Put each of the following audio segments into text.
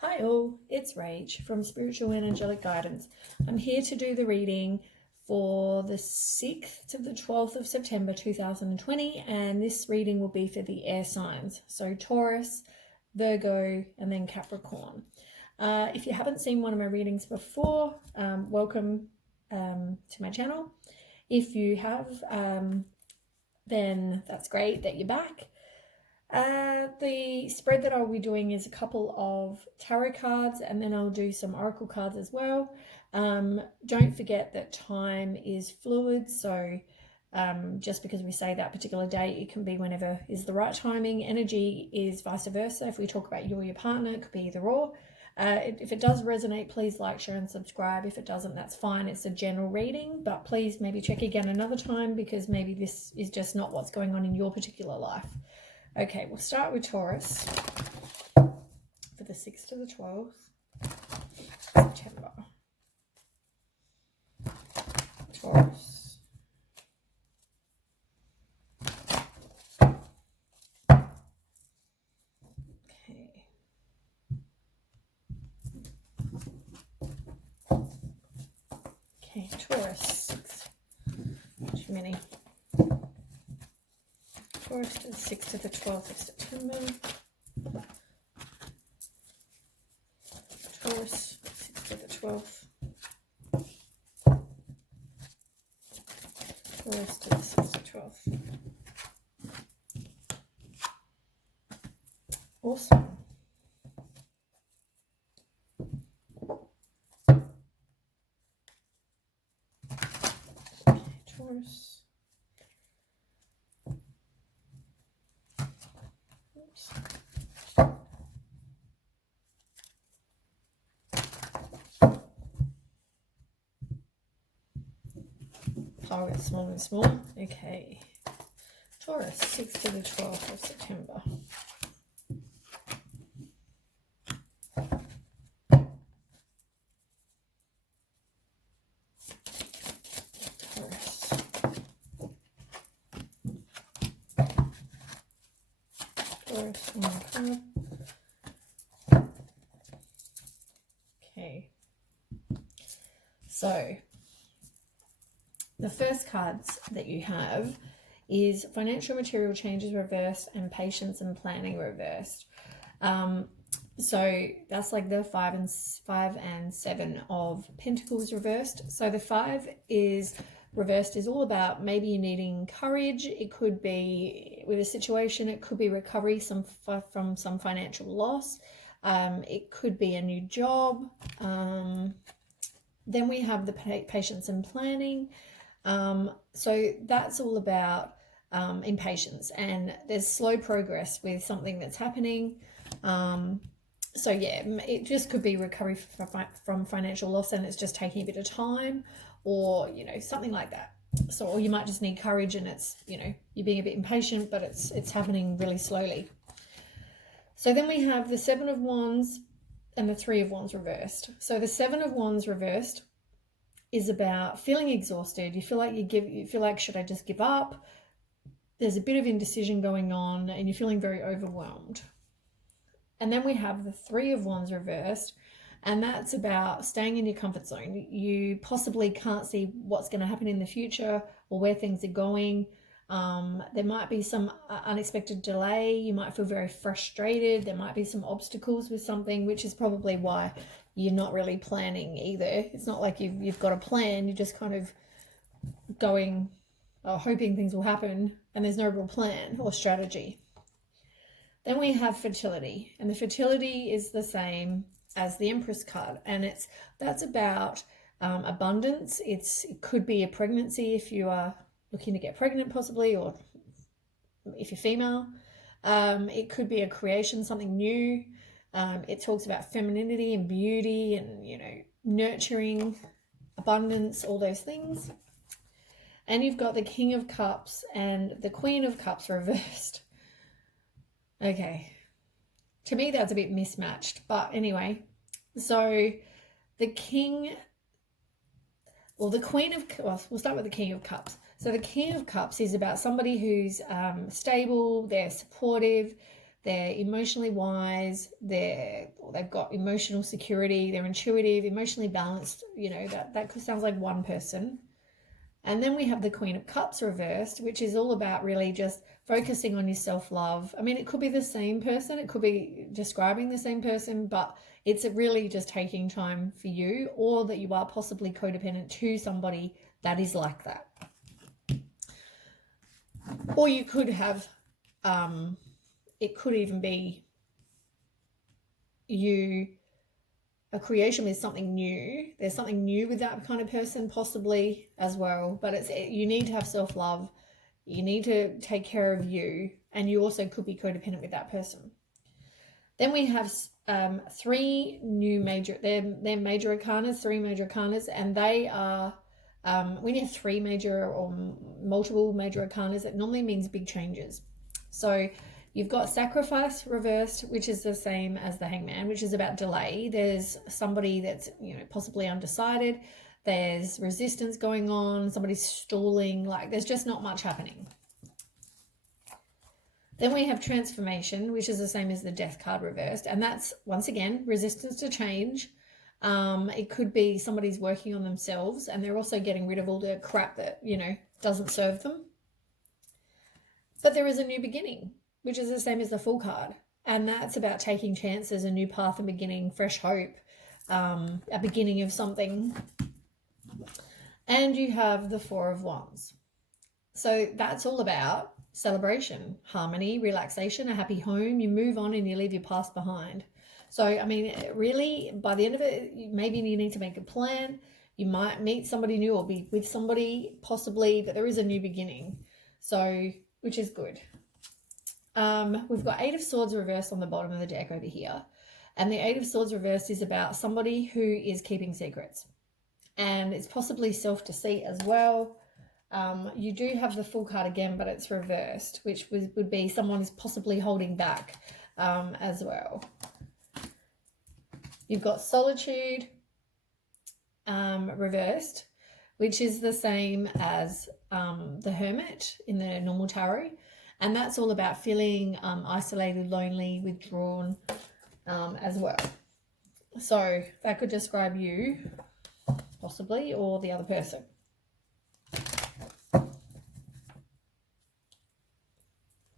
Hi all, it's Rach from Spiritual and Angelic Guidance. I'm here to do the reading for the 6th to the 12th of September 2020, and this reading will be for the air signs, so Taurus, Virgo, and then Capricorn. If you haven't seen one of my readings before, welcome to my channel. If you have, then that's great that you're back. The spread that I'll be doing is a couple of tarot cards, and then I'll do some oracle cards as well. Don't forget that time is fluid, so just because we say that particular date, it can be whenever is the right timing. Energy is vice versa. If we talk about you or your partner, it could be either or. If it does resonate, please like, share, and subscribe. If it doesn't, that's fine. It's a general reading, but please maybe check again another time, because maybe this is just not what's going on in your particular life. Okay, we'll start with Taurus for the 6th to the 12th September. Taurus. Okay. Okay, Taurus. Too many. Taurus to the 6th to the 12th of September. Taurus, 6th to the 12th. Taurus to the 6th to 12th. Awesome. Okay, Taurus. Oops. I'll get smaller and smaller. Okay. Taurus, 6th to the 12th of September. Taurus. Taurus, one card. Okay. So, the first cards that you have is financial material changes reversed and patience and planning reversed. So that's like the 5 and 7 of Pentacles reversed. So the 5 is reversed is all about maybe you needing courage. It could be with a situation, it could be recovery from some financial loss. It could be a new job. Then we have the patience and planning. So that's all about impatience, and there's slow progress with something that's happening. So yeah, it just could be recovery from financial loss, and it's just taking a bit of time, or something like that. So, or you might just need courage, and it's you're being a bit impatient, but it's happening really slowly. So then we have the 7 of Wands and the 3 of Wands reversed. So the 7 of Wands reversed is about feeling exhausted. You feel like should I just give up? There's a bit of indecision going on, and you're feeling very overwhelmed. And then we have the 3 of Wands reversed, and that's about staying in your comfort zone. You possibly can't see what's going to happen in the future or where things are going. There might be some unexpected delay. You might feel very frustrated. There might be some obstacles with something, which is probably why you're not really planning either. It's not like you've got a plan. You're just kind of going, hoping things will happen, and there's no real plan or strategy. Then we have fertility, and the fertility is the same as the Empress card, and that's about abundance. It could be a pregnancy if you are looking to get pregnant, possibly, or if you're female. It could be a creation, something new. It talks about femininity and beauty and nurturing, abundance, all those things. And you've got the King of Cups and the Queen of Cups reversed. Okay, to me that's a bit mismatched, but anyway. So the Queen of, well, we'll start with the King of Cups. So the King of Cups is about somebody who's stable, they're supportive, they're emotionally wise, they've got emotional security, they're intuitive, emotionally balanced. You know, that sounds like one person. And then we have the Queen of Cups reversed, which is all about really just focusing on your self-love. I mean, it could be the same person, it could be describing the same person, but it's really just taking time for you, or that you are possibly codependent to somebody that is like that. Or you could have, it could even be you, a creation with something new. There's something new with that kind of person possibly as well, but you need to have self-love. You need to take care of you, and you also could be codependent with that person. Then we have three new major, they're major arcanas, three major arcanas, and they are, when you have three major or multiple major arcanas, it normally means big changes. So you've got Sacrifice reversed, which is the same as the Hangman, which is about delay. There's somebody that's, you know, possibly undecided. There's resistance going on. Somebody's stalling. Like, there's just not much happening. Then we have Transformation, which is the same as the Death card reversed. And that's, once again, resistance to change. It could be somebody's working on themselves and they're also getting rid of all the crap that, you know, doesn't serve them. But there is a new beginning, which is the same as the Fool card. And that's about taking chances, a new path and beginning, fresh hope, a beginning of something. And you have the Four of Wands. So that's all about celebration, harmony, relaxation, a happy home. You move on and you leave your past behind. So, I mean, really, by the end of it, maybe you need to make a plan. You might meet somebody new or be with somebody possibly, but there is a new beginning. So, which is good. We've got Eight of Swords reversed on the bottom of the deck over here. And the Eight of Swords reversed is about somebody who is keeping secrets. And it's possibly self-deceit as well. You do have the Fool card again, but it's reversed, which would be someone is possibly holding back as well. You've got Solitude reversed, which is the same as the Hermit in the normal tarot. And that's all about feeling isolated, lonely, withdrawn as well. So that could describe you, possibly, or the other person.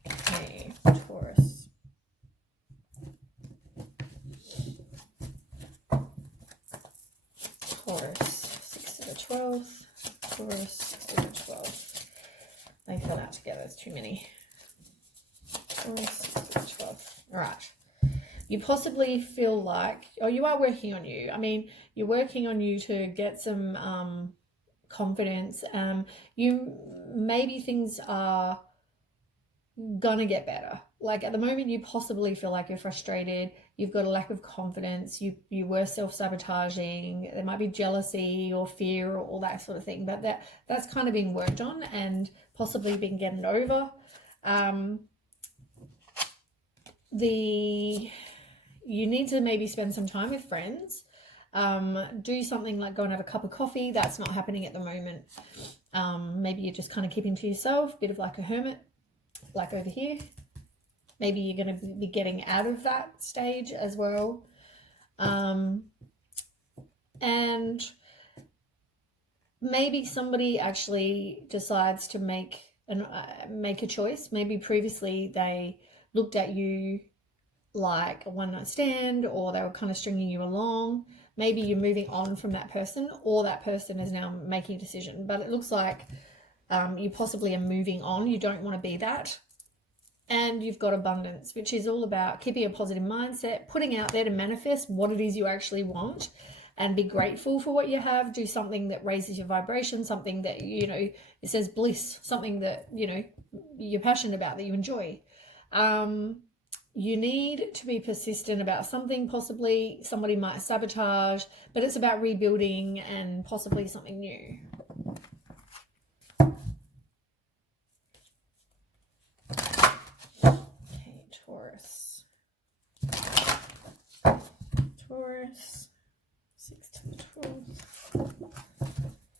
Okay, Taurus. Taurus, 6 to the 12th. Taurus, 6 to the 12th. They fell out together, it's too many. Taurus, 6 to the 12th. All right. You possibly feel like, oh, you are working on you. I mean, you're working on you to get some confidence. Maybe things are gonna get better. Like at the moment, you possibly feel like you're frustrated. You've got a lack of confidence. You were self-sabotaging. There might be jealousy or fear or all that sort of thing. But that's kind of being worked on and possibly been getting over. You need to maybe spend some time with friends. Do something like go and have a cup of coffee. That's not happening at the moment. Maybe you're just kind of keeping to yourself, bit of like a hermit, like over here. Maybe you're going to be getting out of that stage as well. And maybe somebody actually decides to make a choice. Maybe previously they looked at you like a one-night stand, or they were kind of stringing you along. Maybe you're moving on from that person, or that person is now making a decision. But it looks like you possibly are moving on. You don't want to be that. And you've got abundance, which is all about keeping a positive mindset, putting out there to manifest what it is you actually want, and be grateful for what you have. Do something that raises your vibration, something that, you know, it says bliss, something that, you know, you're passionate about, that you enjoy. You need to be persistent about something. Possibly somebody might sabotage, but it's about rebuilding and possibly something new. Okay, Taurus. Taurus, 6 to the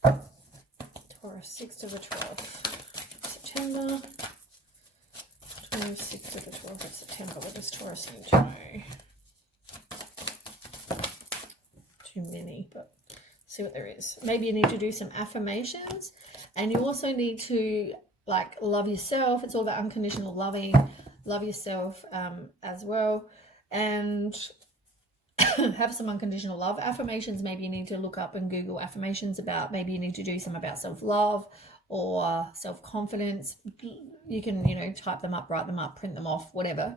12th. Taurus, 6 to the 12th. September 2023. 6th to the 12th of September. What does Taurus need to know? Too many, but see what there is. Maybe you need to do some affirmations, and you also need to like love yourself. It's all about unconditional loving. Love yourself as well, and have some unconditional love affirmations. Maybe you need to look up and Google affirmations about, maybe you need to do some about self-love or self-confidence. You can, you know, type them up, write them up, print them off, whatever.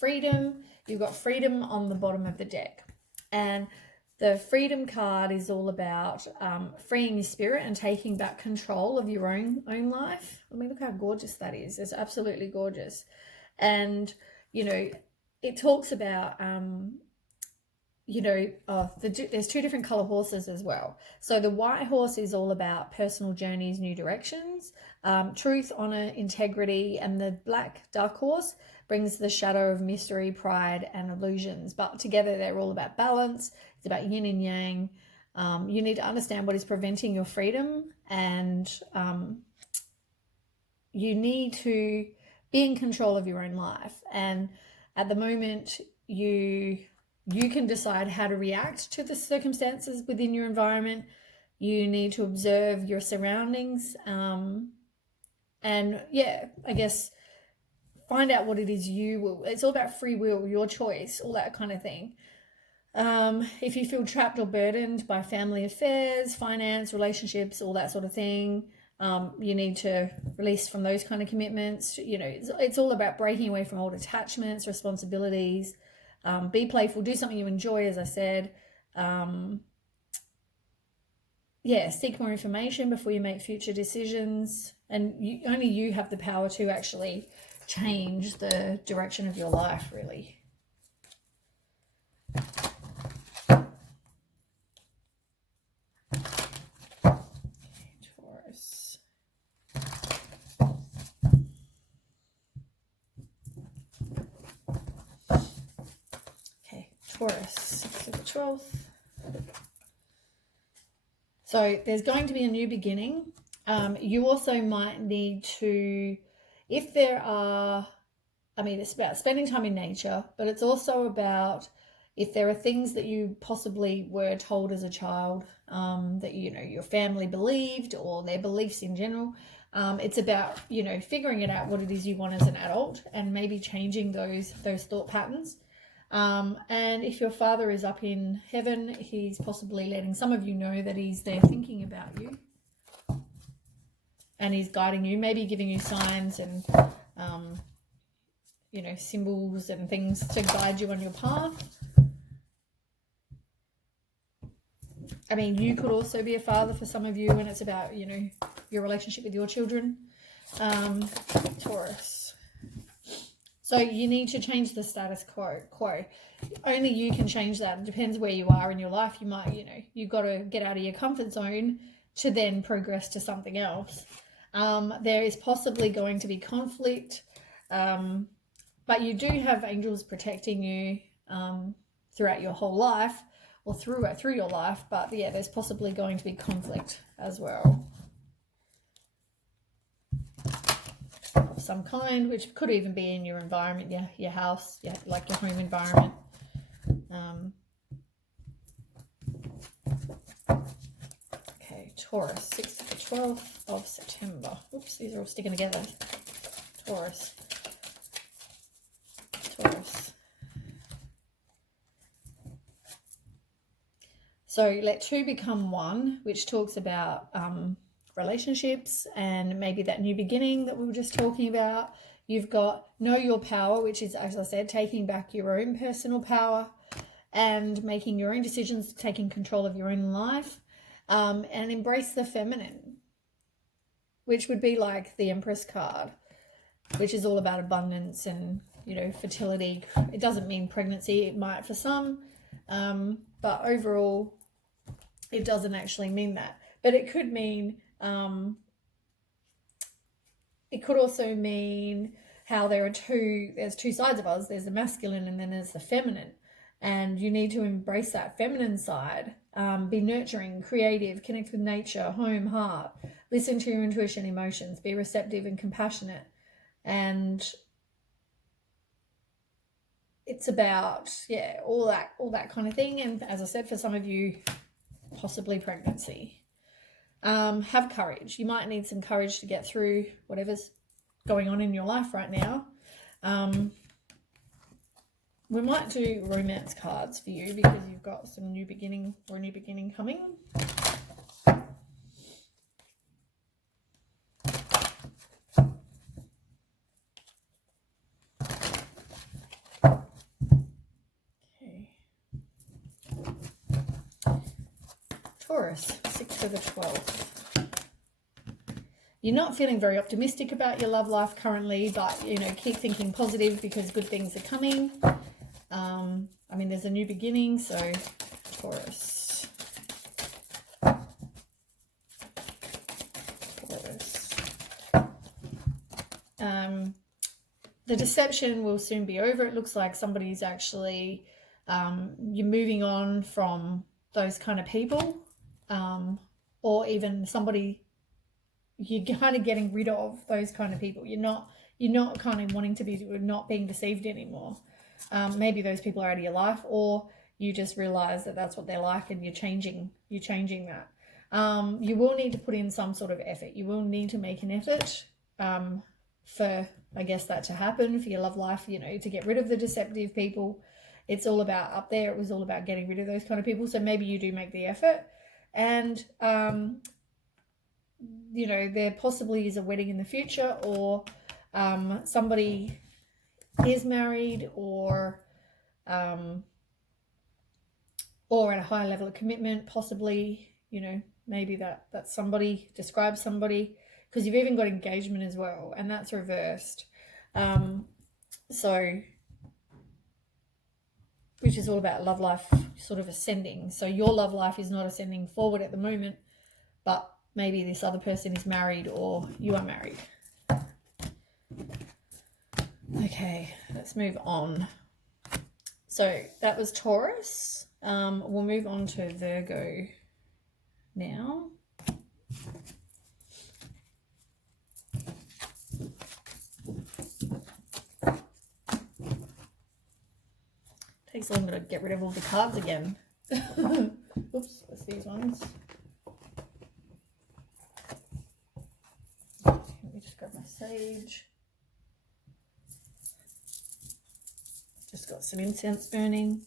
Freedom, you've got freedom on the bottom of the deck, and the freedom card is all about freeing your spirit and taking back control of your own life. I mean, look how gorgeous that is. It's absolutely gorgeous. And, you know, it talks about, you know, there's two different color horses as well. So the white horse is all about personal journeys, new directions, truth, honor, integrity. And the black dark horse brings the shadow of mystery, pride, and illusions. But together they're all about balance. It's about yin and yang. You need to understand what is preventing your freedom, and you need to be in control of your own life. And at the moment, you can decide how to react to the circumstances within your environment. You need to observe your surroundings, and yeah, I guess find out what it is you will. It's all about free will, your choice, all that kind of thing. If you feel trapped or burdened by family affairs, finance, relationships, all that sort of thing, you need to release from those kind of commitments. You know, it's all about breaking away from old attachments, responsibilities. Be playful, do something you enjoy, as I said. Yeah, seek more information before you make future decisions. And only you have the power to actually change the direction of your life, really. Taurus. Okay, Taurus, 6th to the 12th. So there's going to be a new beginning. You also might need to, if there are, I mean, it's about spending time in nature, but it's also about if there are things that you possibly were told as a child, that, you know, your family believed, or their beliefs in general. It's about, you know, figuring it out what it is you want as an adult, and maybe changing those thought patterns. And if your father is up in heaven, he's possibly letting some of you know that he's there thinking about you, and he's guiding you, maybe giving you signs and, you know, symbols and things to guide you on your path. I mean, you could also be a father for some of you, and it's about, you know, your relationship with your children. Taurus. So you need to change the status quo. Only you can change that. It depends where you are in your life. You might, you know, you've got to get out of your comfort zone to then progress to something else. There is possibly going to be conflict, but you do have angels protecting you throughout your whole life, or through your life. But yeah, there's possibly going to be conflict as well of some kind, which could even be in your environment, your house, like your home environment. Okay, Taurus, 6th to the 12th of September. Oops, these are all sticking together. Taurus. So let two become one, which talks about relationships and maybe that new beginning that we were just talking about. You've got know your power, which is, as I said, taking back your own personal power and making your own decisions, taking control of your own life, and embrace the feminine, which would be like the Empress card, which is all about abundance and, you know, fertility. It doesn't mean pregnancy. It might for some, but overall, it doesn't actually mean that. But it could mean, it could also mean how there's two sides of us. There's the masculine and then there's the feminine. And you need to embrace that feminine side, be nurturing, creative, connect with nature, home, heart, listen to your intuition, emotions, be receptive and compassionate. And it's about, yeah, all that kind of thing. And as I said, for some of you, possibly pregnancy. Have courage. You might need some courage to get through whatever's going on in your life right now. We might do romance cards for you because you've got some new beginning or a new beginning coming. Okay. Taurus, 6 to the 12th. You're not feeling very optimistic about your love life currently, but, you know, keep thinking positive because good things are coming. I mean, there's a new beginning, so Taurus. The deception will soon be over. It looks like somebody's actually, you're moving on from those kind of people, or even somebody, you're kind of getting rid of those kind of people. You're not kind of wanting to be, not being deceived anymore. Maybe those people are out of your life, or you just realize that that's what they're like and you're changing that. You will need to put in some sort of effort. You will need to make an effort for, I guess, that to happen, for your love life, you know, to get rid of the deceptive people. It's all about, up there, it was all about getting rid of those kind of people. So maybe you do make the effort. And, you know, there possibly is a wedding in the future, or somebody is married, or at a higher level of commitment, possibly, you know, maybe that's somebody, describes somebody, because you've even got engagement as well, and that's reversed. So, which is all about love life sort of ascending. So your love life is not ascending forward at the moment, but maybe this other person is married or you are married. Okay, let's move on. So that was Taurus. We'll move on to Virgo now. Takes longer to get rid of all the cards again. Oops, that's these ones. Let me just grab my sage. Just got some incense burning.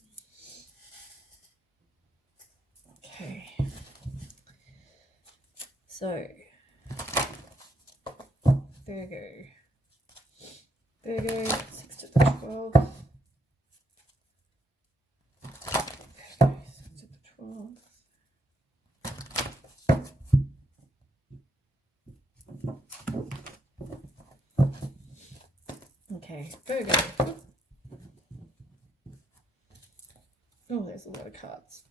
Okay. So, Virgo, 6 to the 12. Virgo, 6 to the 12. Okay, Virgo. Oh, there's a lot of cards.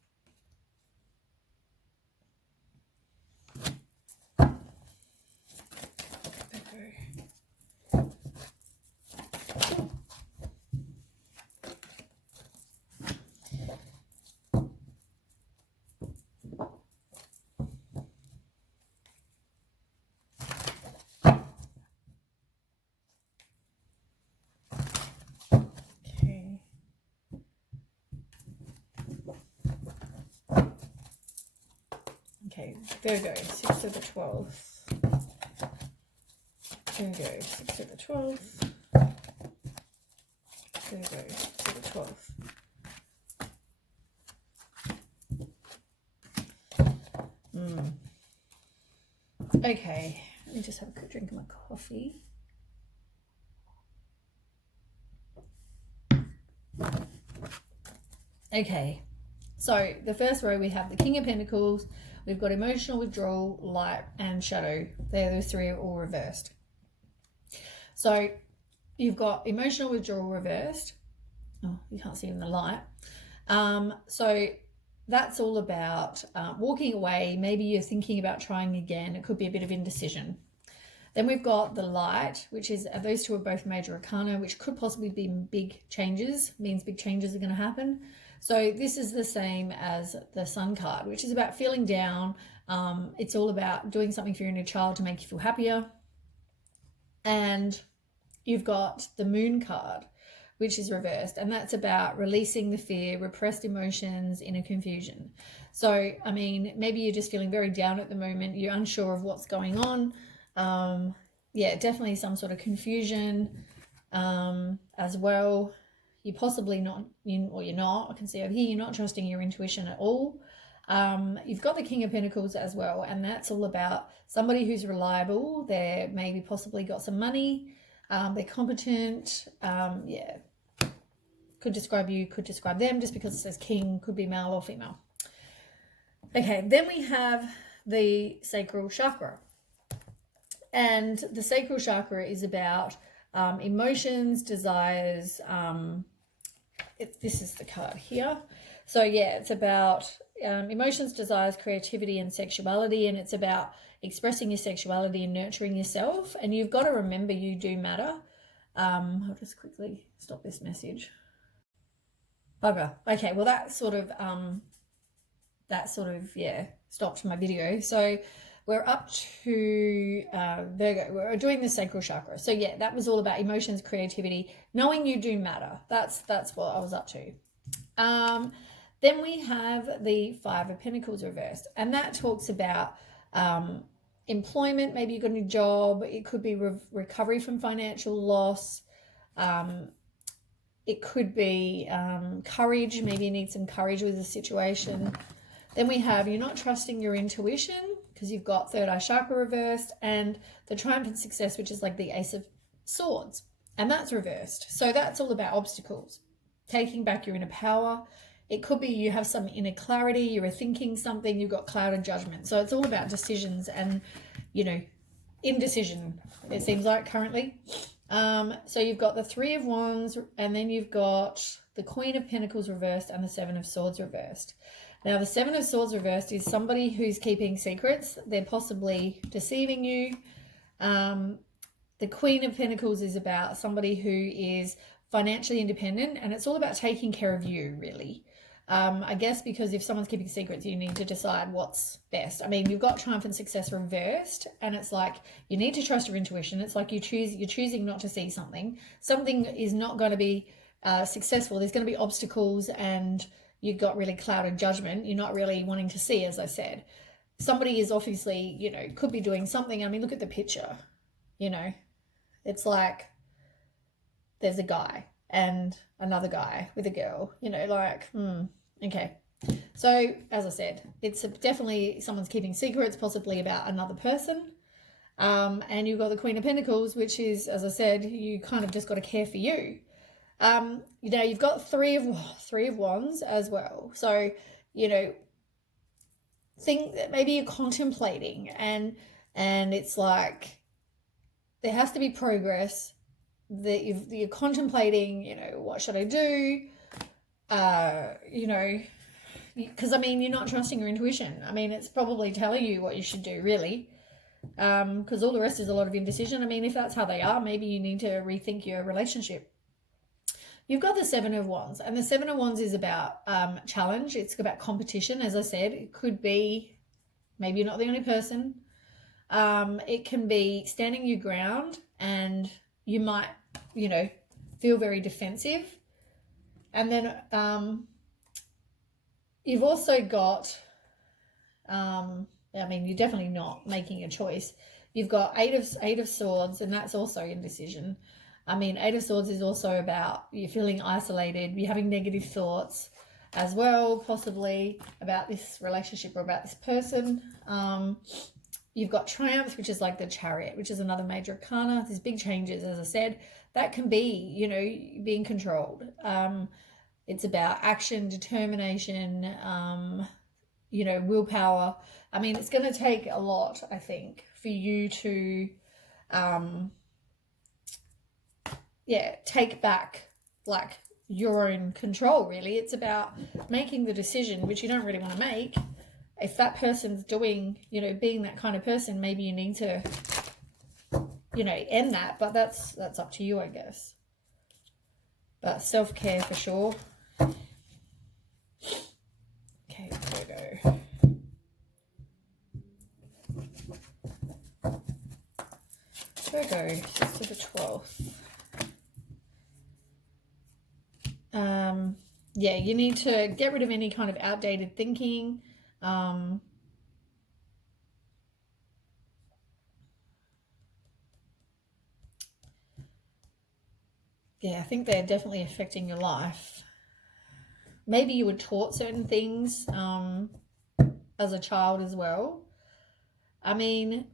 Okay, Virgo, 6 to the 12th. Virgo, 6 to the 12th. Virgo, 6 to the 12th. Okay, let me just have a quick drink of my coffee. Okay, so the first row we have the King of Pentacles. We've got emotional withdrawal, light, and shadow. Those three are all reversed. So you've got emotional withdrawal reversed. Oh, you can't see in the light. So that's all about walking away. Maybe you're thinking about trying again. It could be a bit of indecision. Then we've got the light, which is, those two are both major arcana, which could possibly be big changes, means big changes are going to happen. So this is the same as the Sun card, which is about feeling down. It's all about doing something for your inner child to make you feel happier. And you've got the Moon card, which is reversed, and that's about releasing the fear, repressed emotions, inner confusion. So, I mean, maybe you're just feeling very down at the moment, you're unsure of what's going on. Yeah, definitely some sort of confusion as well. You're possibly not, or you're not, I can see over here, you're not trusting your intuition at all. You've got the King of Pentacles as well, and that's all about somebody who's reliable. They're maybe possibly got some money, they're competent. Yeah, could describe you, could describe them, just because it says king, could be male or female. Okay, then we have the sacral chakra, and the sacral chakra is about emotions, desires. This is the card here. So yeah, it's about emotions, desires, creativity, and sexuality, and it's about expressing your sexuality and nurturing yourself. And you've got to remember you do matter. I'll just quickly stop this message. Bugger. Okay, well that sort of yeah, stopped my video. So we're up to Virgo. We're doing the sacral chakra. So yeah, that was all about emotions, creativity, knowing you do matter. That's what I was up to. Then we have the Five of Pentacles reversed, and that talks about employment. Maybe you got a new job. It could be recovery from financial loss. It could be courage. Maybe you need some courage with the situation. Then we have you're not trusting your intuition, because you've got third eye chakra reversed, and the triumphant success, which is like the Ace of Swords, and that's reversed. So that's all about obstacles, taking back your inner power. It could be you have some inner clarity, you were thinking something, you've got clouded judgment. So it's all about decisions and, you know, indecision, it seems like currently. So you've got the Three of Wands, and then you've got the Queen of Pentacles reversed and the Seven of Swords reversed. Now, the Seven of Swords reversed is somebody who's keeping secrets. They're possibly deceiving you. The Queen of Pentacles is about somebody who is financially independent, and it's all about taking care of you, really. I guess because if someone's keeping secrets, you need to decide what's best. I mean, you've got triumphant success reversed, and it's like you need to trust your intuition. It's like you're choosing not to see something. Something is not going to be successful. There's going to be obstacles, and you've got really clouded judgment. You're not really wanting to see, as I said. Somebody is obviously, you know, could be doing something. I mean, look at the picture, you know. It's like there's a guy and another guy with a girl, you know, like, okay. So, as I said, it's definitely someone's keeping secrets, possibly about another person. And you've got the Queen of Pentacles, which is, as I said, you kind of just got to care for you. You know, you've got Three of Wands as well. So, you know, think that maybe you're contemplating, and it's like there has to be progress. That you're contemplating, you know, what should I do? You know, because I mean, you're not trusting your intuition. I mean, it's probably telling you what you should do, really. Because all the rest is a lot of indecision. I mean, if that's how they are, maybe you need to rethink your relationship. You've got the Seven of Wands, and the Seven of Wands is about challenge. It's about competition, as I said. It could be, maybe you're not the only person. It can be standing your ground, and you might, you know, feel very defensive. And then you've also got, I mean, you're definitely not making a choice. You've got Eight of Swords, and that's also indecision. I mean, Eight of Swords is also about you feeling isolated, you're having negative thoughts as well, possibly about this relationship or about this person. You've got Triumph, which is like the Chariot, which is another major arcana. There's big changes, as I said. That can be, you know, being controlled. It's about action, determination, you know, willpower. I mean, it's going to take a lot, I think, for you to, take back, like, your own control, really. It's about making the decision, which you don't really want to make. If that person's doing, you know, being that kind of person, maybe you need to, you know, end that. But that's up to you, I guess. But self-care for sure. Okay, Virgo. Virgo, to the 12th. yeah, you need to get rid of any kind of outdated thinking. Yeah, I think they're definitely affecting your life. Maybe you were taught certain things as a child as well. I mean,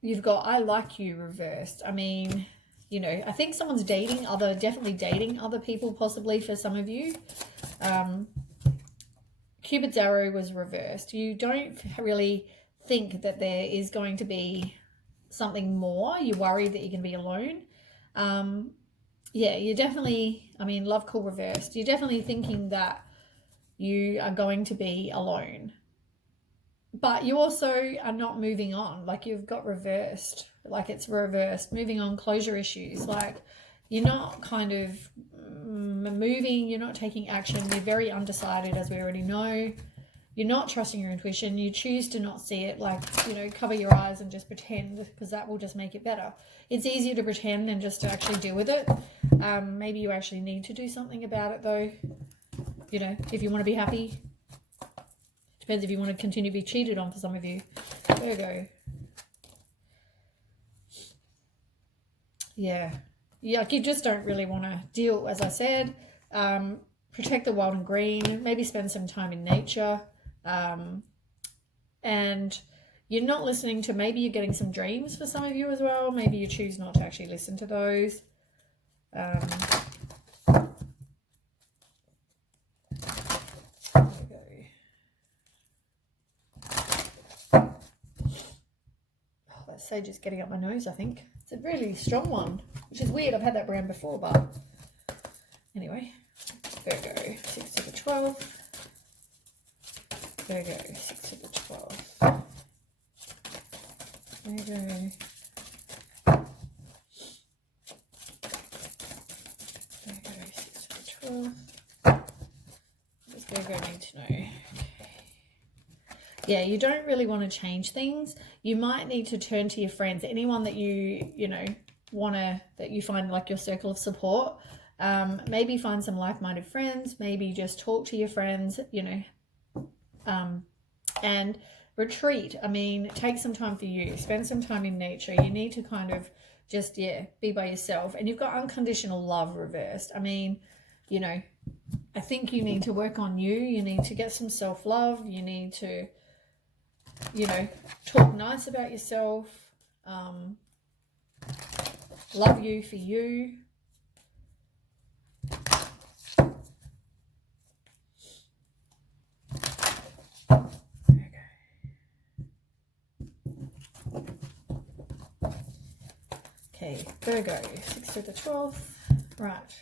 you've got I like you reversed. I mean, you know, I think someone's definitely dating other people, possibly for some of you. Cupid's arrow was reversed. You don't really think that there is going to be something more. You worry that you're going to be alone. Yeah, you're definitely, I mean, love call reversed. You're definitely thinking that you are going to be alone. But you also are not moving on. Like you've got reversed. Like it's reversed. Moving on, closure issues. Like you're not kind of moving. You're not taking action. You're very undecided, as we already know. You're not trusting your intuition. You choose to not see it. Like, you know, cover your eyes and just pretend, because that will just make it better. It's easier to pretend than just to actually deal with it. Maybe you actually need to do something about it, though. You know, if you want to be happy. Depends if you want to continue to be cheated on for some of you. Virgo. Yeah. Yeah, like you just don't really want to deal, as I said. Protect the wild and green. Maybe spend some time in nature. And you're not listening to, maybe you're getting some dreams for some of you as well. Maybe you choose not to actually listen to those. That sage is getting up my nose, I think. It's a really strong one, which is weird. I've had that brand before, but anyway. Virgo, 6 to the 12. Virgo, 6 to the 12. Virgo. Virgo, 6 to the 12. What does Virgo need to know? Yeah, you don't really want to change things. You might need to turn to your friends, anyone that you know, that you find like your circle of support. Maybe find some like-minded friends, maybe just talk to your friends, you know, and retreat. I mean, take some time for you, spend some time in nature. You need to kind of just, yeah, be by yourself. And you've got unconditional love reversed. I mean, you know, I think you need to work on you. You need to get some self-love. You need to, you know, talk nice about yourself. Love you for you. Okay, Virgo, 6 to the 12th. Right.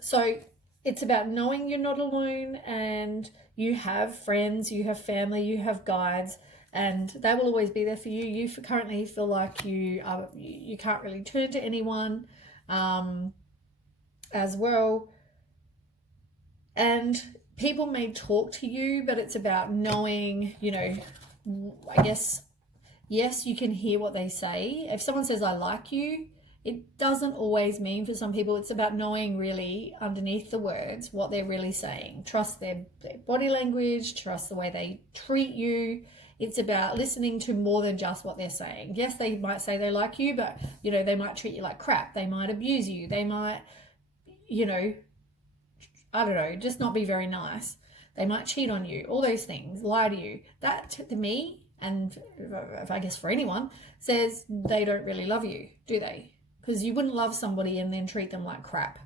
So it's about knowing you're not alone, and you have friends, you have family, you have guides, and they will always be there for you. You currently feel like you can't really turn to anyone as well. And people may talk to you, but it's about knowing, you know, I guess, yes, you can hear what they say. If someone says, I like you, it doesn't always mean, for some people, it's about knowing really underneath the words what they're really saying. Trust their body language, trust the way they treat you. It's about listening to more than just what they're saying. Yes, they might say they like you, but, you know, they might treat you like crap. They might abuse you. They might, you know, I don't know, just not be very nice. They might cheat on you, all those things, lie to you. That, to me, and I guess for anyone, says they don't really love you, do they? Because you wouldn't love somebody and then treat them like crap.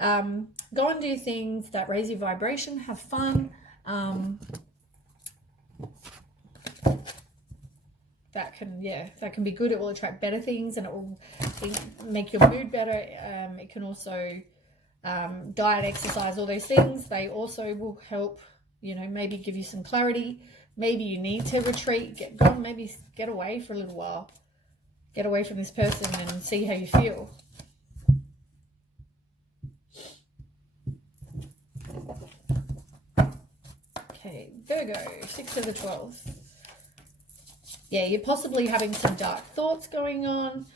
Go and do things that raise your vibration, have fun. That can be good. It will attract better things, and it will make your mood better. It can also diet, exercise, all those things. They also will help, you know, maybe give you some clarity. Maybe you need to retreat, maybe get away for a little while. Get away from this person and see how you feel. Okay, Virgo, 6 to the 12th. Yeah, you're possibly having some dark thoughts going on.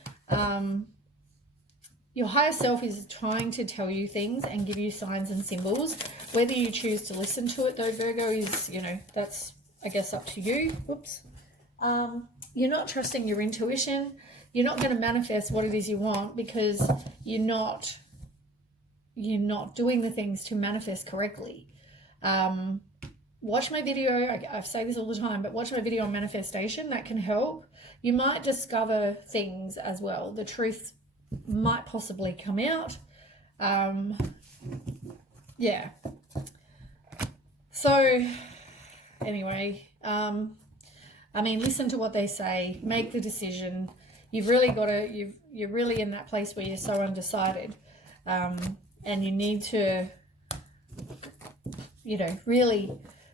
your higher self is trying to tell you things and give you signs and symbols. Whether you choose to listen to it, though, Virgo, is, you know, that's, I guess, up to you. Oops. You're not trusting your intuition. You're not going to manifest what it is you want because you're not doing the things to manifest correctly. Watch my video. I say this all the time, but watch my video on manifestation. That can help. You might discover things as well. The truth might possibly come out. Yeah. So anyway, I mean, listen to what they say, make the decision. You've really got to, you're really in that place where you're so undecided. And you need to, you know, really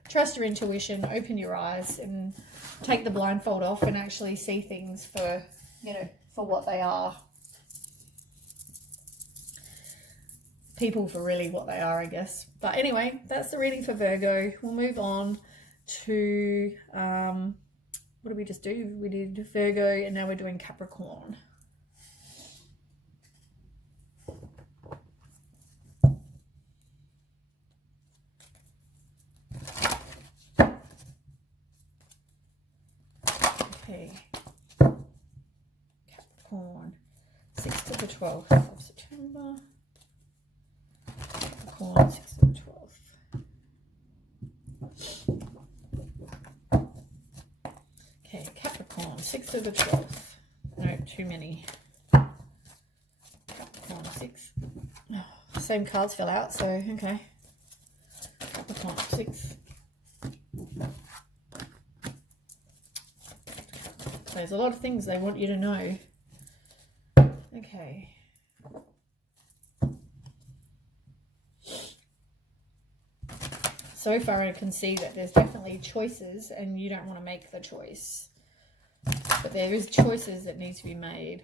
trust your intuition, open your eyes and take the blindfold off and actually see things for, you know, for what they are. People for really what they are, I guess. But anyway, that's the reading for Virgo. We'll move on to, what did we just do? We did Virgo and now we're doing Capricorn. Okay. Capricorn, 6th to the 12th of September. Capricorn, 6th to the 12th. Okay, Capricorn, 6th to the 12th. No, too many. Capricorn, 6. Oh, same cards fell out, so okay. Capricorn, 6. There's a lot of things they want you to know. Okay. So far I can see that there's definitely choices and you don't want to make the choice. But there is choices that need to be made.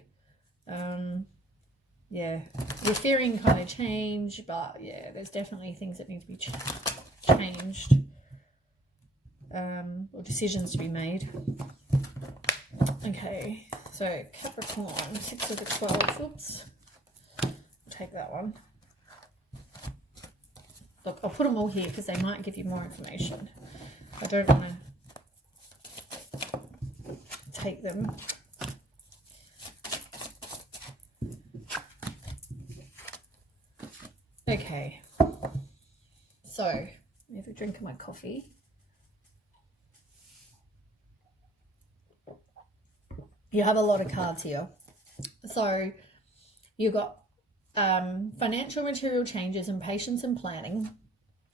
Yeah. You're fearing kind of change, but yeah, there's definitely things that need to be changed. Or decisions to be made. Okay, so Capricorn, 6 of the 12. Oops. I'll take that one. Look, I'll put them all here because they might give you more information. I don't want to take them. Okay. So, I have a drink of my coffee. You have a lot of cards here. So you've got financial material changes and patience and planning.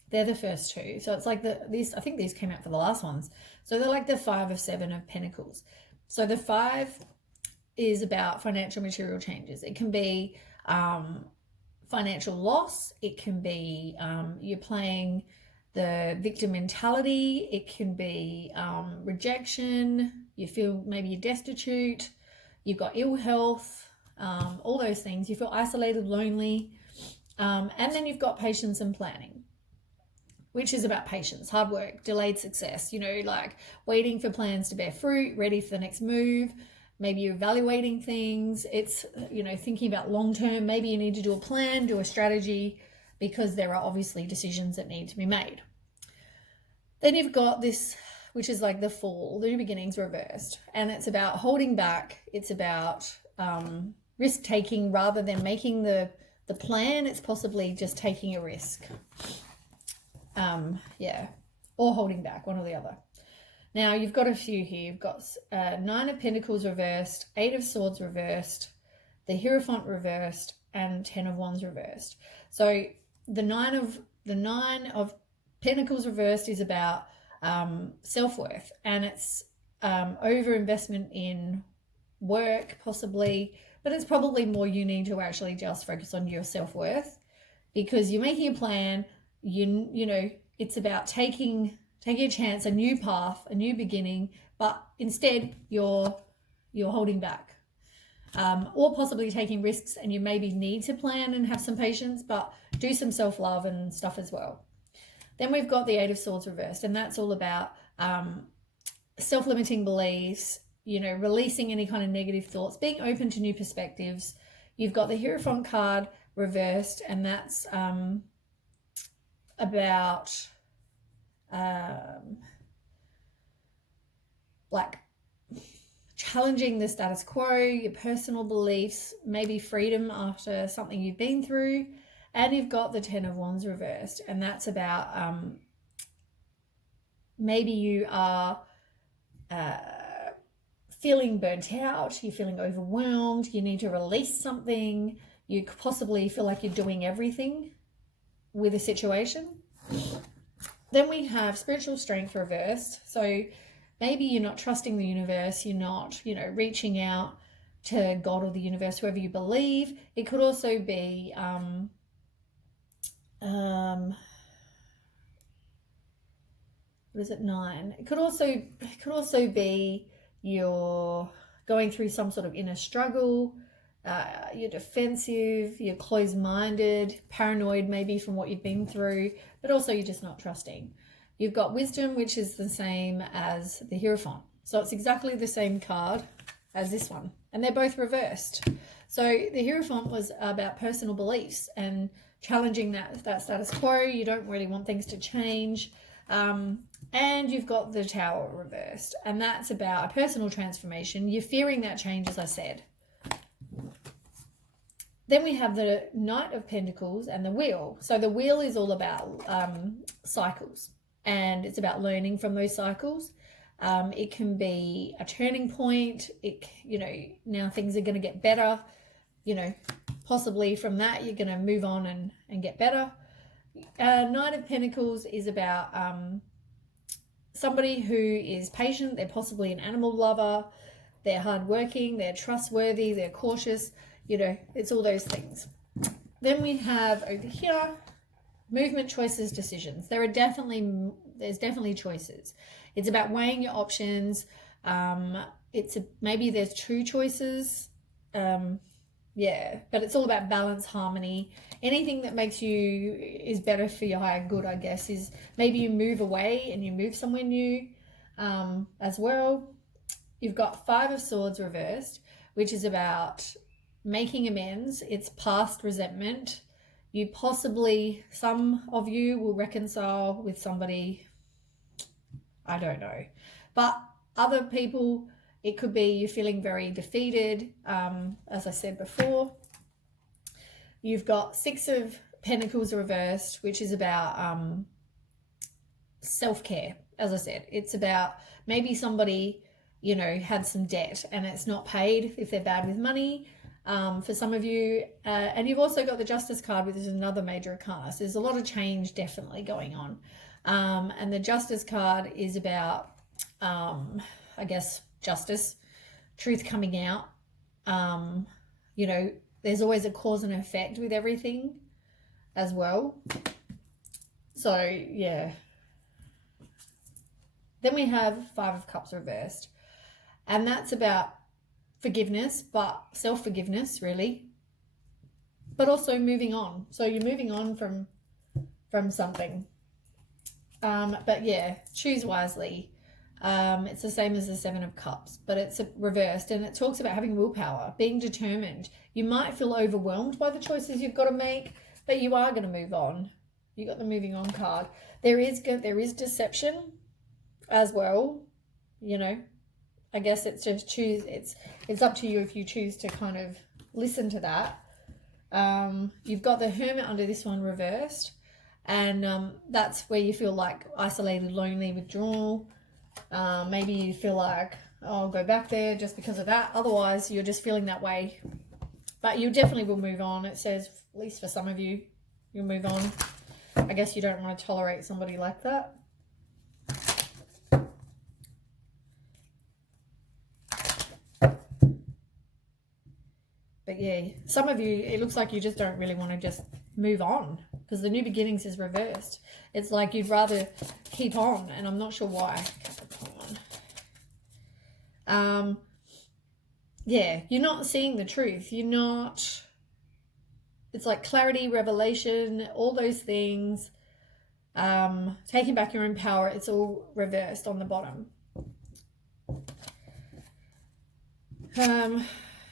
They're the first two. So it's like these, I think these came out for the last ones. So they're like the 5 of 7 of Pentacles. So the 5 is about financial material changes. It can be financial loss. It can be you're playing the victim mentality. It can be rejection. You feel maybe you're destitute, you've got ill health, all those things. You feel isolated, lonely. And then you've got patience and planning, which is about patience, hard work, delayed success, you know, like waiting for plans to bear fruit, ready for the next move. Maybe you're evaluating things. It's, you know, thinking about long term. Maybe you need to do a plan, do a strategy, because there are obviously decisions that need to be made. Then you've got this, which is like the Fool, the new beginnings reversed. And it's about holding back. It's about risk taking rather than making the plan. It's possibly just taking a risk. Yeah, or holding back, one or the other. Now you've got a few here. You've got 9 of Pentacles reversed, 8 of Swords reversed, the Hierophant reversed, and 10 of Wands reversed. So the 9 of Pentacles reversed is about self-worth, and it's over investment in work possibly, but it's probably more you need to actually just focus on your self-worth, because you're making a plan. You know, it's about taking a chance, a new path, a new beginning, but instead you're holding back, or possibly taking risks, and you maybe need to plan and have some patience, but do some self-love and stuff as well. Then we've got the 8 of Swords reversed, and that's all about self-limiting beliefs, you know, releasing any kind of negative thoughts, being open to new perspectives, You've got the Hierophant card reversed, and that's about like challenging the status quo, your personal beliefs, maybe freedom after something you've been through. And you've got the Ten of Wands reversed, and that's about maybe you are feeling burnt out, you're feeling overwhelmed, you need to release something, you possibly feel like you're doing everything with a situation. Then we have spiritual strength reversed. So maybe you're not trusting the universe, you're not, reaching out to God or the universe, whoever you believe. It could also be what is it, 9? It could also be you're going through some sort of inner struggle. You're defensive, you're closed-minded, paranoid maybe from what you've been through, but also you're just not trusting. You've got wisdom, which is the same as the Hierophant. So it's exactly the same card as this one, and they're both reversed. So the Hierophant was about personal beliefs and challenging that status quo. You don't really want things to change. And you've got the Tower reversed, and that's about a personal transformation. You're fearing that change, as I said. Then we have the Knight of Pentacles and the Wheel. So the Wheel is all about cycles, and it's about learning from those cycles. It can be a turning point. Now things are going to get better. Possibly from that you're going to move on and get better. Knight of Pentacles is about somebody who is patient. They're possibly an animal lover. They're hardworking. They're trustworthy. They're cautious. It's all those things. Then we have over here, movement, choices, decisions. There's definitely choices. It's about weighing your options. Maybe there's 2 choices. But it's all about balance, harmony. Anything that makes you is better for your higher good, I guess, is maybe you move away and you move somewhere new as well. You've got 5 of Swords reversed, which is about making amends. It's past resentment. Some of you will reconcile with somebody, I don't know. But other people, it could be you're feeling very defeated, as I said before. You've got 6 of Pentacles reversed, which is about self-care. As I said, it's about maybe somebody, had some debt and it's not paid if they're bad with money. For some of you, and you've also got the Justice card, which is another major arcana. So there's a lot of change definitely going on. And the Justice card is about, I guess, justice, truth coming out. There's always a cause and effect with everything as well. So, yeah. Then we have 5 of Cups reversed. And that's about forgiveness, but self-forgiveness, really. But also moving on. So you're moving on from something. But yeah, choose wisely. It's the same as the 7 of Cups, but it's reversed, and it talks about having willpower, being determined. You might feel overwhelmed by the choices you've got to make, but you are going to move on. You got the moving on card. There is deception as well. I guess it's just it's up to you if you choose to kind of listen to that. You've got the Hermit under this one reversed, and that's where you feel like isolated, lonely, withdrawal. Maybe you feel like, I'll go back there just because of that. Otherwise, you're just feeling that way. But you definitely will move on. It says, at least for some of you, you'll move on. I guess you don't want to tolerate somebody like that. But yeah, some of you, it looks like you just don't really want to just move on, because the New Beginnings is reversed. It's like you'd rather keep on, and I'm not sure why. Yeah, you're not seeing the truth. It's like clarity, revelation, all those things. Taking back your own power, it's all reversed on the bottom.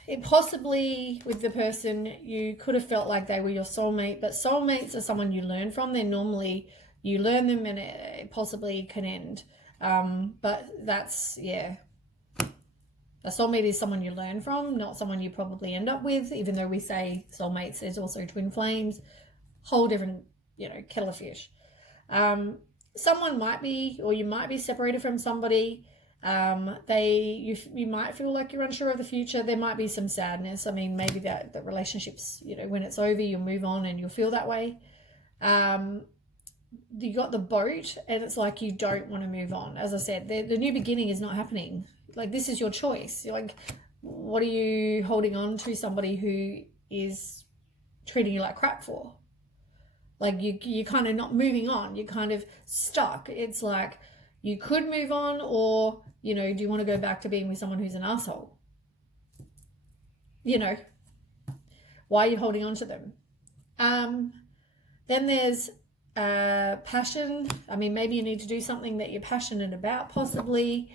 it possibly, with the person, you could have felt like they were your soulmate, but soulmates are someone you learn from. They're normally, you learn them and it possibly can end. But that's, yeah. A soulmate is someone you learn from, not someone you probably end up with, even though we say soulmates, there's also twin flames, whole different, kettle of fish. Someone might be, or you might be separated from somebody. You might feel like you're unsure of the future. There might be some sadness. I mean, maybe that the relationships, when it's over, you'll move on and you'll feel that way. You got the boat, and it's like you don't want to move on. As I said, the new beginning is not happening. Like, this is your choice. You're like, what are you holding on to somebody who is treating you like crap for? Like, you're kind of not moving on. You're kind of stuck. It's like, you could move on, or, do you want to go back to being with someone who's an asshole? Why are you holding on to them? Then there's passion. I mean, maybe you need to do something that you're passionate about, possibly.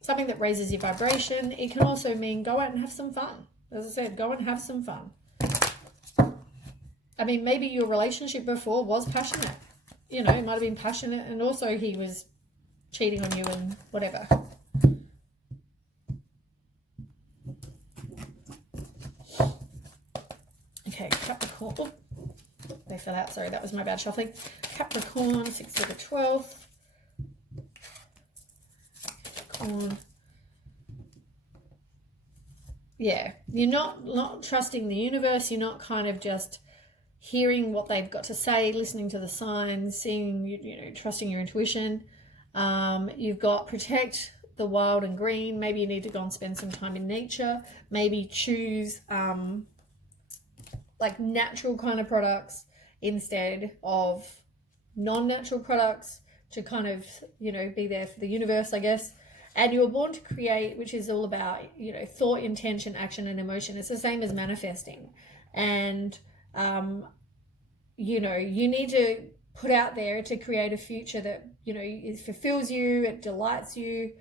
Something that raises your vibration. It can also mean go out and have some fun. As I said, go and have some fun. I mean, maybe your relationship before was passionate. It might have been passionate, and also he was cheating on you and whatever. Okay, Capricorn. Oh, they fell out. Sorry, that was my bad shuffling. Capricorn, 6 to the 12th. Capricorn. Yeah, you're not trusting the universe. You're not kind of just hearing what they've got to say, listening to the signs, seeing, trusting your intuition. You've got protect the wild and green. Maybe you need to go and spend some time in nature. Maybe choose like natural kind of products instead of non-natural products to kind of, be there for the universe, I guess. And you were born to create, which is all about, thought, intention, action, and emotion. It's the same as manifesting. And, you need to put out there to create a future that, it fulfills you, it delights you.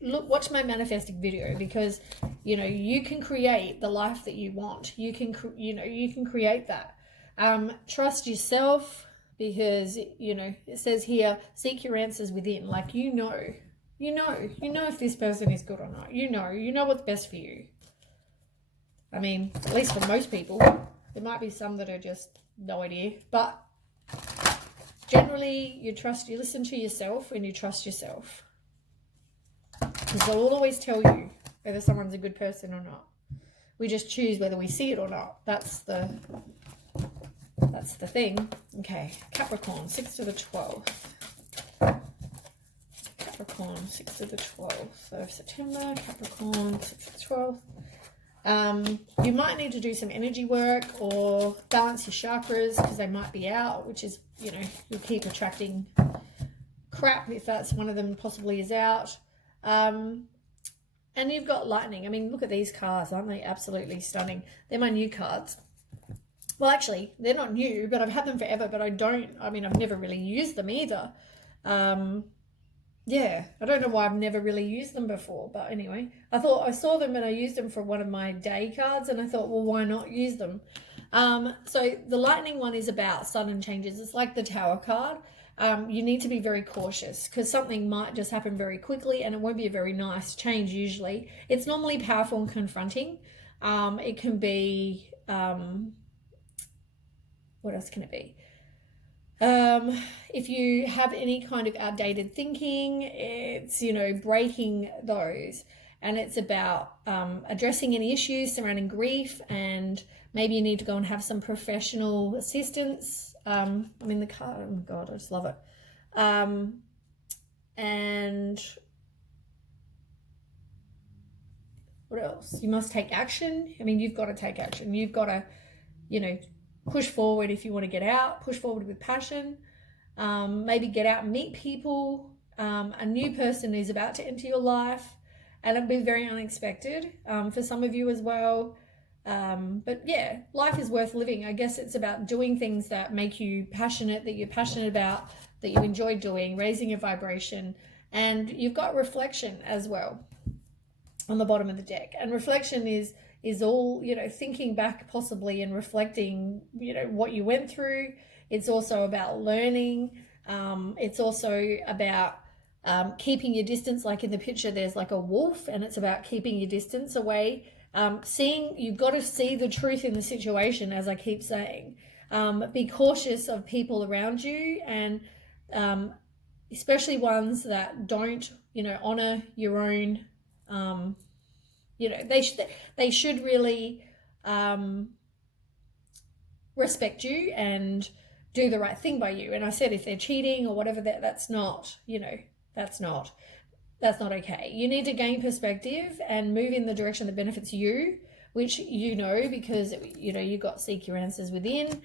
Watch my manifesting video, because, you can create the life that you want. You can create that. Trust yourself. Because, it says here, seek your answers within. Like, you know if this person is good or not. You know what's best for you. I mean, at least for most people. There might be some that are just no idea. But generally, you listen to yourself and you trust yourself. Because they'll always tell you whether someone's a good person or not. We just choose whether we see it or not. That's the thing. Okay, Capricorn, 6 to the 12th. Capricorn, 6 to the 12th of September. Capricorn, 6 to the 12th. You might need to do some energy work or balance your chakras, because they might be out, which is, you'll keep attracting crap if that's one of them possibly is out. And you've got lightning. I mean, look at these cards. Aren't they absolutely stunning? They're my new cards. Well, actually, they're not new, but I've had them forever, but I've never really used them either. Yeah, I don't know why I've never really used them before, but anyway, I saw them and I used them for one of my day cards, and I thought, well, why not use them? So the lightning one is about sudden changes. It's like the Tower card. You need to be very cautious, because something might just happen very quickly, and it won't be a very nice change usually. It's normally powerful and confronting. It can be... what else can it be? If you have any kind of outdated thinking, it's, breaking those. And it's about addressing any issues surrounding grief, and maybe you need to go and have some professional assistance. The card, oh my God, I just love it. And what else? You must take action. I mean, you've got to take action. You've got to, push forward if you want to get out, push forward with passion, maybe get out and meet people. A new person is about to enter your life, and it'll be very unexpected for some of you as well. But yeah, life is worth living. I guess it's about doing things that make you passionate, that you're passionate about, that you enjoy doing, raising your vibration, And you've got reflection as well on the bottom of the deck. And reflection is all, you know, thinking back possibly and reflecting, you know, what you went through. It's also about learning. It's also about keeping your distance. Like in the picture, there's like a wolf, and it's about keeping your distance away. You've got to see the truth in the situation, as I keep saying. Be cautious of people around you, and especially ones that don't, you know, honor your own. You know, they should really respect you and do the right thing by you. And I said, if they're cheating or whatever, that's not, you know, that's not okay. You need to gain perspective and move in the direction that benefits you, which you know, because, you know, you got seek your answers within.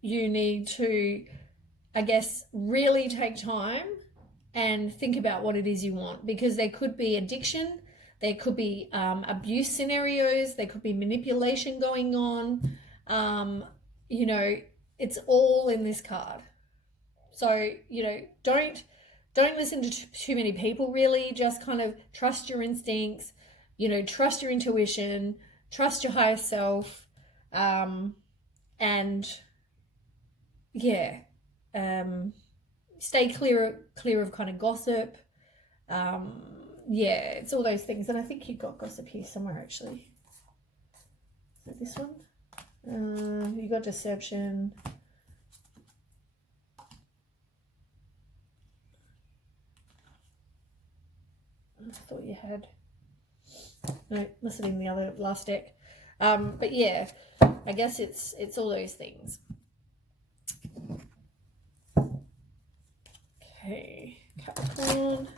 You need to, I guess, really take time and think about what it is you want, because there could be addiction, there could be abuse scenarios, there could be manipulation going on. You know, it's all in this card. So, you know, don't listen to too many people, really. Just kind of trust your instincts, you know, trust your intuition, trust your higher self, and yeah, stay clear of kind of gossip. Yeah, it's all those things. And I think you've got gossip here somewhere, actually. Is it this one? You got deception. I thought you had. No, must have been the other last deck. But yeah, I guess it's all those things. Okay, Capricorn.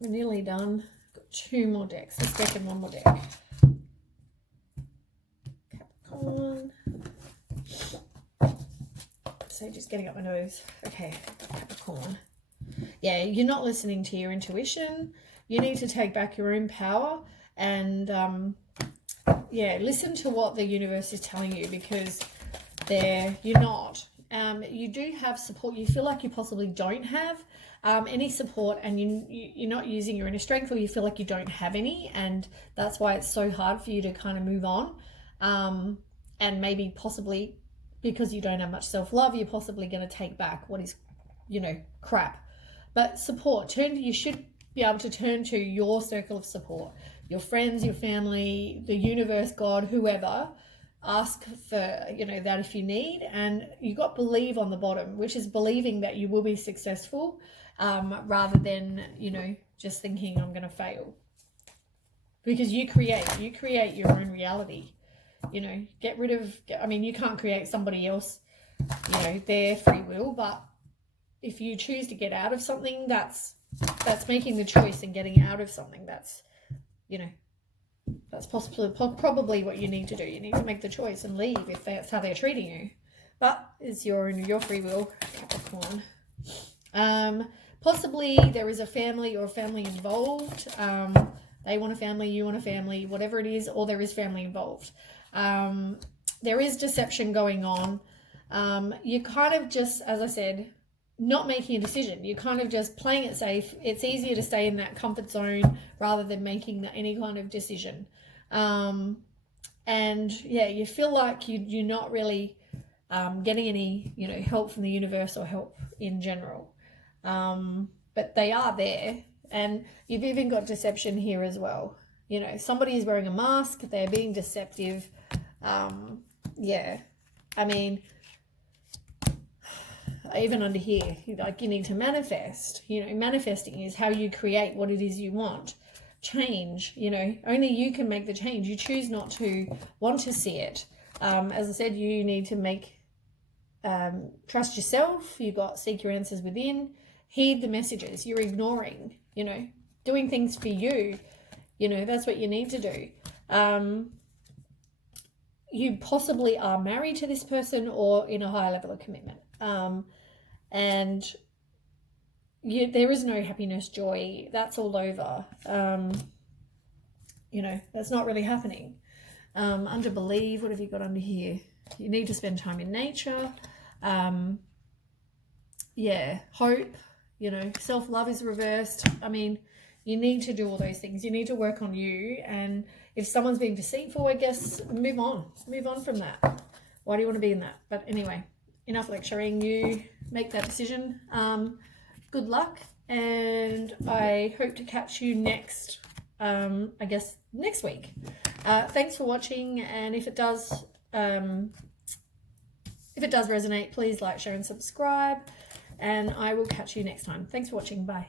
We're nearly done. Got 2 more decks. This deck and 1 more deck. Capricorn. So just getting up my nose. Okay, Capricorn. Yeah, you're not listening to your intuition. You need to take back your own power and yeah, listen to what the universe is telling you, because you're not. You do have support. You feel like you possibly don't have any support, and you're not using your inner strength, or you feel like you don't have any, and that's why it's so hard for you to kind of move on. And maybe possibly because you don't have much self-love, you're possibly going to take back what is, you know, crap. But support, you should be able to turn to your circle of support, your friends, your family, the universe, God, whoever. Ask for, you know, that if you need. And you got believe on the bottom, which is believing that you will be successful, rather than, you know, just thinking I'm going to fail. Because you create your own reality. You know, get rid of, I mean, you can't create somebody else, you know, their free will, but if you choose to get out of something, that's making the choice and getting out of something. That's, you know, that's probably what you need to do. You need to make the choice and leave if that's how they're treating you. But it's your free will, Capricorn. Possibly there is a family or family involved. They want a family, you want a family, whatever it is, or there is family involved. There is deception going on. You kind of just, as I said, not making a decision. You're kind of just playing it safe. It's easier to stay in that comfort zone rather than making any kind of decision. And yeah, you feel like you're not really getting any, you know, help from the universe or help in general. But they are there. And you've even got deception here as well. You know, somebody is wearing a mask. They're being deceptive. Yeah, I mean, even under here, like, you need to manifest. You know, manifesting is how you create what it is you want. Change, you know, only you can make the change. You choose not to want to see it. As I said, you need to trust yourself. You've got seek your answers within. Heed the messages you're ignoring, you know, doing things for you. You know, that's what you need to do. You possibly are married to this person or in a high level of commitment. And there is no happiness, joy. That's all over. You know, that's not really happening. Under believe, what have you got under here? You need to spend time in nature. yeah, hope, you know, self-love is reversed. I mean, you need to do all those things. You need to work on you. And if someone's being deceitful, I guess move on from that. Why do you want to be in that? But anyway, enough lecturing. You make that decision. Good luck, and I hope to catch you next, I guess next week. Thanks for watching, and if it does resonate, please like, share and subscribe, and I will catch you next time. Thanks for watching. Bye.